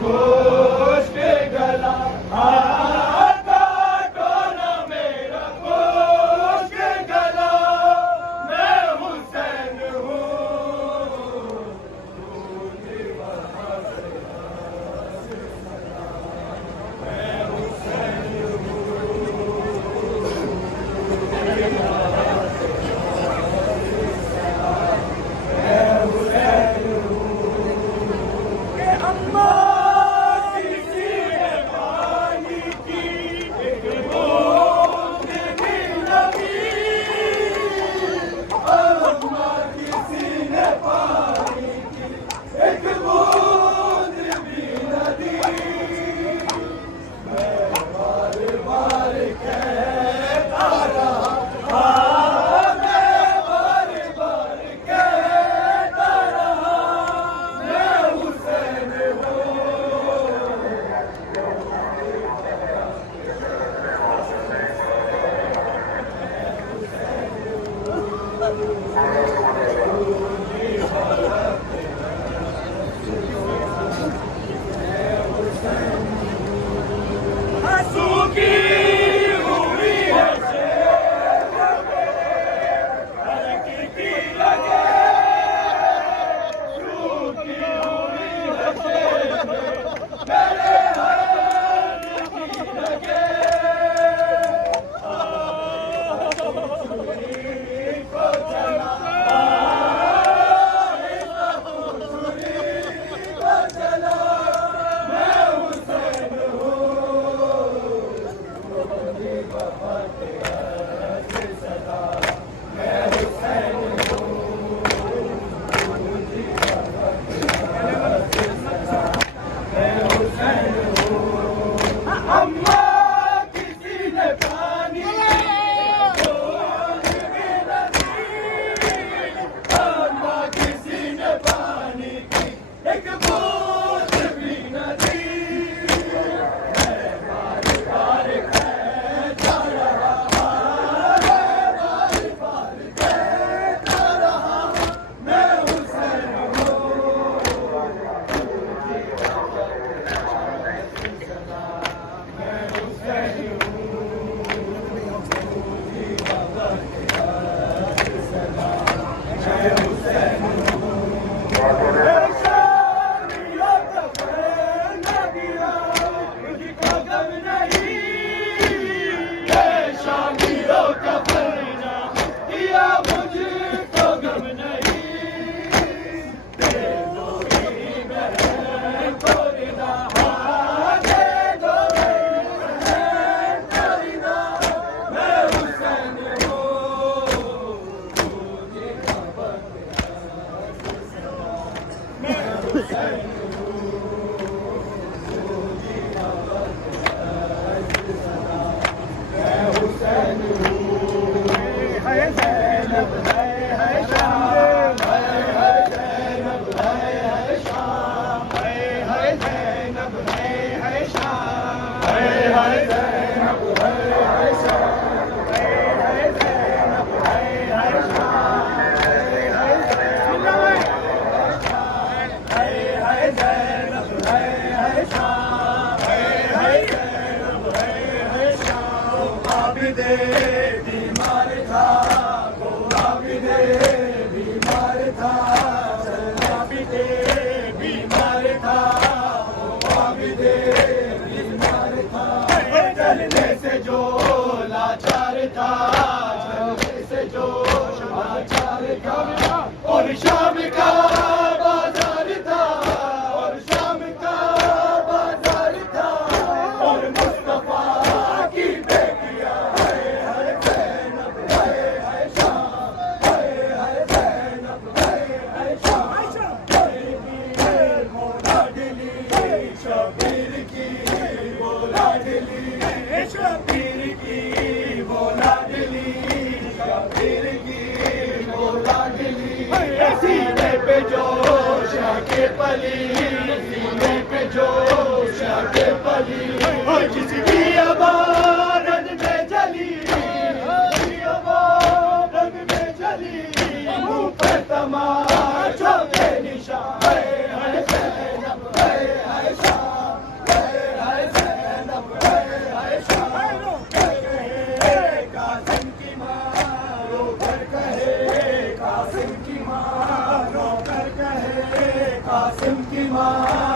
खुश्क गला, काटो ना मेरा खुश्क गला, मैं हुसैन हूँ। बीमार था, गोरा भी दे बीमार था, चलना भी दे बीमार था, गोरा भी दे बीमार था। चलने से जो लाचार था, चलने से जो लाचार था, और शाम का बाजार था, और शाम का बाजार था, और मुस्तफा की बेटियां सीने पे जोश के पली, सीने पे जोश के पली, जिसकी अबारत में जली, अबारत में जली, मुंह पे तमाचों के निशान, है कासिम की माँ